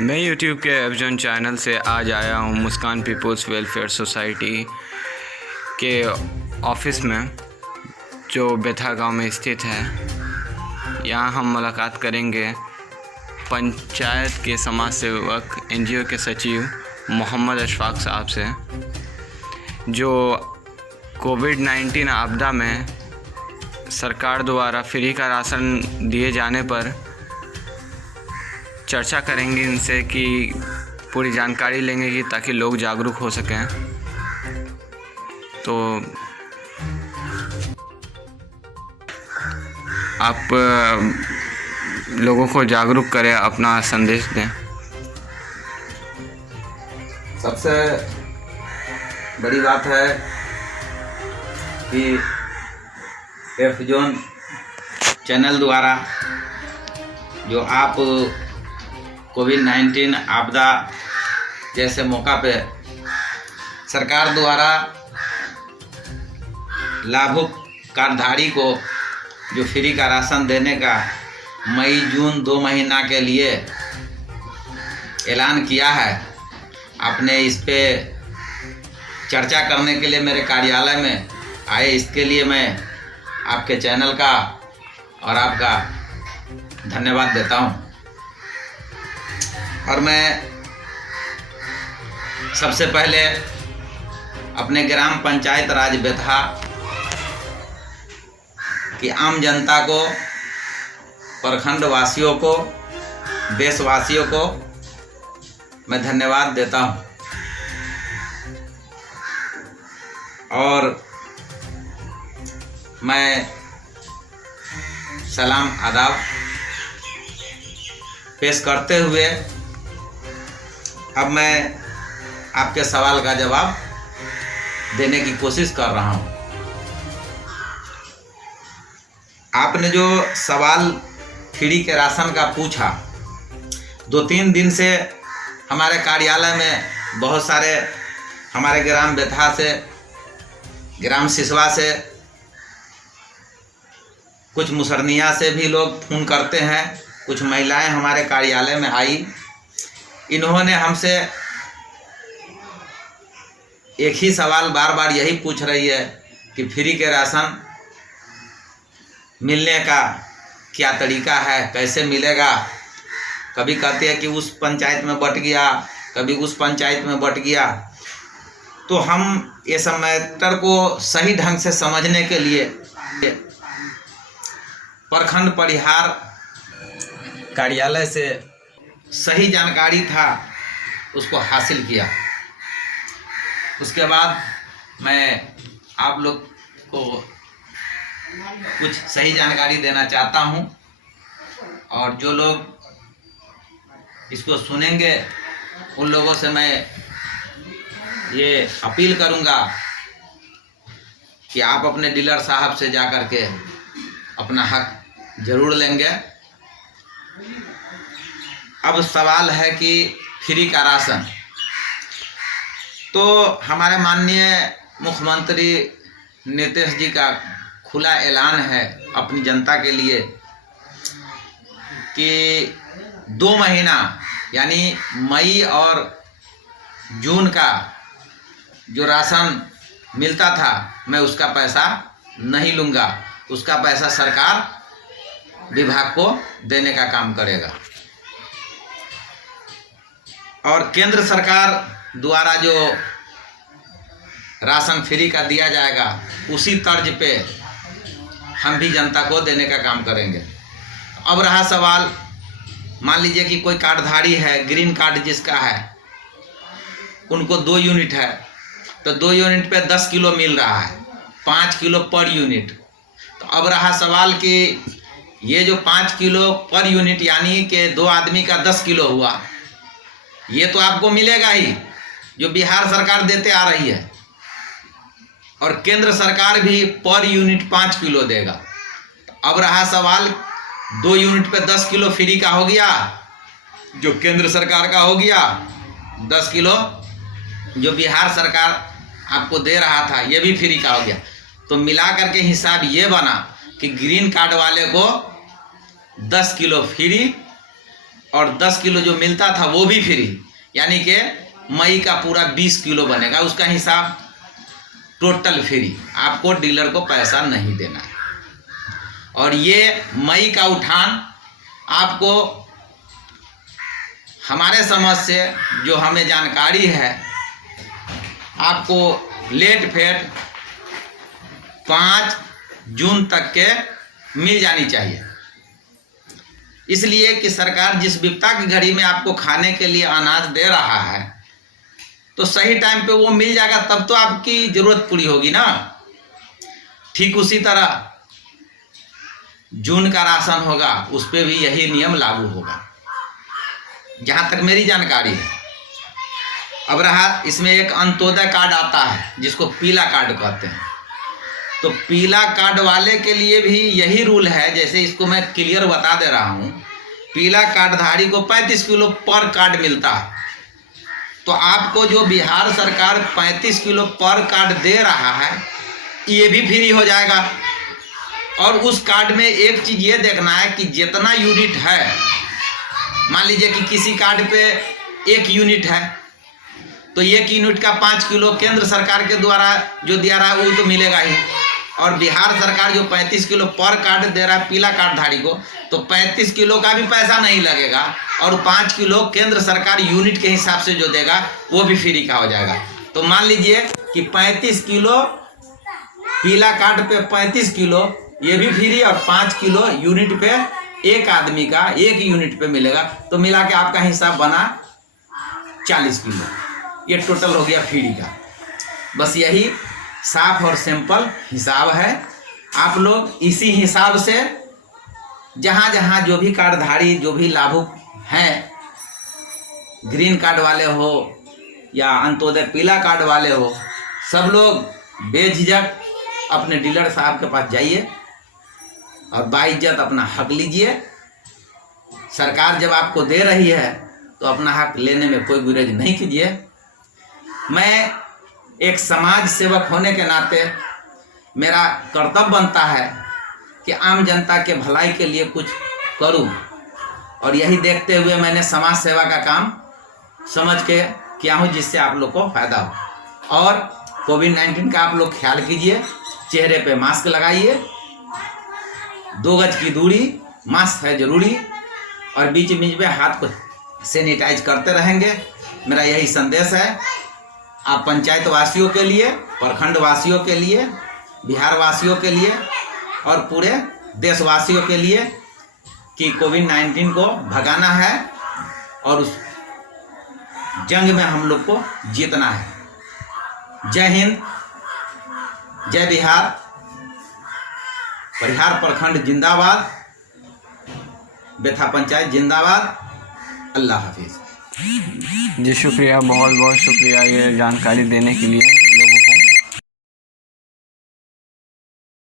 मैं यूट्यूब के एफजॉन चैनल से आज आया हूँ मुस्कान पीपल्स वेलफेयर सोसाइटी के ऑफिस में, जो बेथा गांव में स्थित है। यहाँ हम मुलाकात करेंगे पंचायत के समाज सेवक एनजीओ के सचिव मोहम्मद अशफाक साहब से, जो कोविड-19 आपदा में सरकार द्वारा फ्री का राशन दिए जाने पर चर्चा करेंगे इनसे, कि पूरी जानकारी लेंगे कि ताकि लोग जागरूक हो सकें। तो आप लोगों को जागरूक करें, अपना संदेश दें। सबसे बड़ी बात है कि एफजॉन चैनल द्वारा जो आप कोविड-19 आपदा जैसे मौका पे सरकार द्वारा लाभुक कार्डधारी को जो फ्री का राशन देने का मई जून 2 महीना के लिए ऐलान किया है, आपने इस पे चर्चा करने के लिए मेरे कार्यालय में आए। इसके लिए मैं आपके चैनल का और आपका धन्यवाद देता हूं। और मैं सबसे पहले अपने ग्राम पंचायत राज बेथा की आम जनता को, प्रखंड वासियों को, देशवासियों को मैं धन्यवाद देता हूं। और मैं सलाम आदाब पेश करते हुए अब मैं आपके सवाल का जवाब देने की कोशिश कर रहा हूं। आपने जो सवाल फ्री के राशन का पूछा, 2-3 दिन से हमारे कार्यालय में बहुत सारे हमारे ग्राम बेथा से, ग्राम सिसवा से, कुछ मुसरनिया से भी लोग फ़ोन करते हैं। कुछ महिलाएं हमारे कार्यालय में आई, इन्होंने हमसे एक ही सवाल बार बार यही पूछ रही है कि फ्री के राशन मिलने का क्या तरीका है, कैसे मिलेगा। कभी कहते हैं कि उस पंचायत में बट गया, कभी उस पंचायत में बट गया। तो हम ये सब मैटर को सही ढंग से समझने के लिए प्रखंड परिहार कार्यालय से सही जानकारी था उसको हासिल किया। उसके बाद मैं आप लोग को कुछ सही जानकारी देना चाहता हूं, और जो लोग इसको सुनेंगे उन लोगों से मैं ये अपील करूंगा कि आप अपने डीलर साहब से जाकर के अपना हक जरूर लेंगे। अब सवाल है कि फ्री का राशन, तो हमारे माननीय मुख्यमंत्री नीतीश जी का खुला ऐलान है अपनी जनता के लिए कि 2 महीना यानी मई और जून का जो राशन मिलता था, मैं उसका पैसा नहीं लूँगा। उसका पैसा सरकार विभाग को देने का काम करेगा। और केंद्र सरकार द्वारा जो राशन फ्री का दिया जाएगा, उसी तर्ज पे हम भी जनता को देने का काम करेंगे। अब रहा सवाल, मान लीजिए कि कोई कार्डधारी है, ग्रीन कार्ड जिसका है, उनको 2 यूनिट है, तो 2 यूनिट पे 10 किलो मिल रहा है, 5 किलो पर यूनिट। तो अब रहा सवाल कि ये जो 5 किलो पर यूनिट यानी कि 2 आदमी का 10 किलो हुआ, ये तो आपको मिलेगा ही, जो बिहार सरकार देते आ रही है, और केंद्र सरकार भी पर यूनिट 5 किलो देगा। तो अब रहा सवाल, 2 यूनिट पे 10 किलो फ्री का हो गया, जो केंद्र सरकार का हो गया, 10 किलो जो बिहार सरकार आपको दे रहा था ये भी फ्री का हो गया। तो मिला करके हिसाब ये बना कि ग्रीन कार्ड वाले को 10 किलो फ्री और 10 किलो जो मिलता था वो भी फ्री, यानी कि मई का पूरा 20 किलो बनेगा, उसका हिसाब टोटल फ्री, आपको डीलर को पैसा नहीं देना है। और ये मई का उठान आपको हमारे समझ से जो हमें जानकारी है, आपको लेट फेट 5 जून तक के मिल जानी चाहिए, इसलिए कि सरकार जिस विपदा की घड़ी में आपको खाने के लिए अनाज दे रहा है तो सही टाइम पे वो मिल जाएगा, तब तो आपकी ज़रूरत पूरी होगी ना। ठीक उसी तरह जून का राशन होगा, उस पर भी यही नियम लागू होगा, जहाँ तक मेरी जानकारी है। अब रहा इसमें एक अंत्योदय कार्ड आता है जिसको पीला कार्ड कहते हैं, तो पीला कार्ड वाले के लिए भी यही रूल है, जैसे इसको मैं क्लियर बता दे रहा हूँ। पीला कार्डधारी को 35 किलो पर कार्ड मिलता है, तो आपको जो बिहार सरकार 35 किलो पर कार्ड दे रहा है ये भी फ्री हो जाएगा। और उस कार्ड में एक चीज़ ये देखना है कि जितना यूनिट है, मान लीजिए कि किसी कार्ड पे 1 यूनिट है तो 1 यूनिट का 5 किलो केंद्र सरकार के द्वारा जो दिया रहा है वो तो मिलेगा ही, और बिहार सरकार जो 35 किलो पर कार्ड दे रहा है पीला कार्डधारी को, तो 35 किलो का भी पैसा नहीं लगेगा, और 5 किलो केंद्र सरकार यूनिट के हिसाब से जो देगा वो भी फ्री का हो जाएगा। तो मान लीजिए कि 35 किलो पीला कार्ड पे 35 किलो ये भी फ्री, और 5 किलो यूनिट पे एक आदमी का 1 यूनिट पे मिलेगा, तो मिला के आपका हिसाब बना 40 किलो, ये टोटल हो गया फ्री का। बस यही साफ और सिंपल हिसाब है। आप लोग इसी हिसाब से जहाँ जहाँ जो भी कार्डधारी जो भी लाभुक हैं, ग्रीन कार्ड वाले हो या अंत्योदय पीला कार्ड वाले हो, सब लोग बेझिझक अपने डीलर साहब के पास जाइए और बाइज्जत अपना हक लीजिए। सरकार जब आपको दे रही है तो अपना हक लेने में कोई गुरेज नहीं कीजिए। मैं एक समाज सेवक होने के नाते मेरा कर्तव्य बनता है कि आम जनता के भलाई के लिए कुछ करूं, और यही देखते हुए मैंने समाज सेवा का काम समझ के किया हूं, जिससे आप लोग को फायदा हो। और कोविड-19 का आप लोग ख्याल कीजिए, चेहरे पे मास्क लगाइए, 2 गज की दूरी, मास्क है जरूरी, और बीच बीच में हाथ को सैनिटाइज करते रहेंगे। मेरा यही संदेश है आप पंचायत वासियों के लिए, प्रखंड वासियों के लिए, बिहार वासियों के लिए और पूरे देशवासियों के लिए कि कोविड-19 को भगाना है और उस जंग में हम लोग को जीतना है। जय हिंद, जय बिहार, परिहार प्रखंड जिंदाबाद, बेथा पंचायत जिंदाबाद। अल्लाह हाफिज। जी शुक्रिया, बहुत बहुत शुक्रिया ये जानकारी देने के लिए।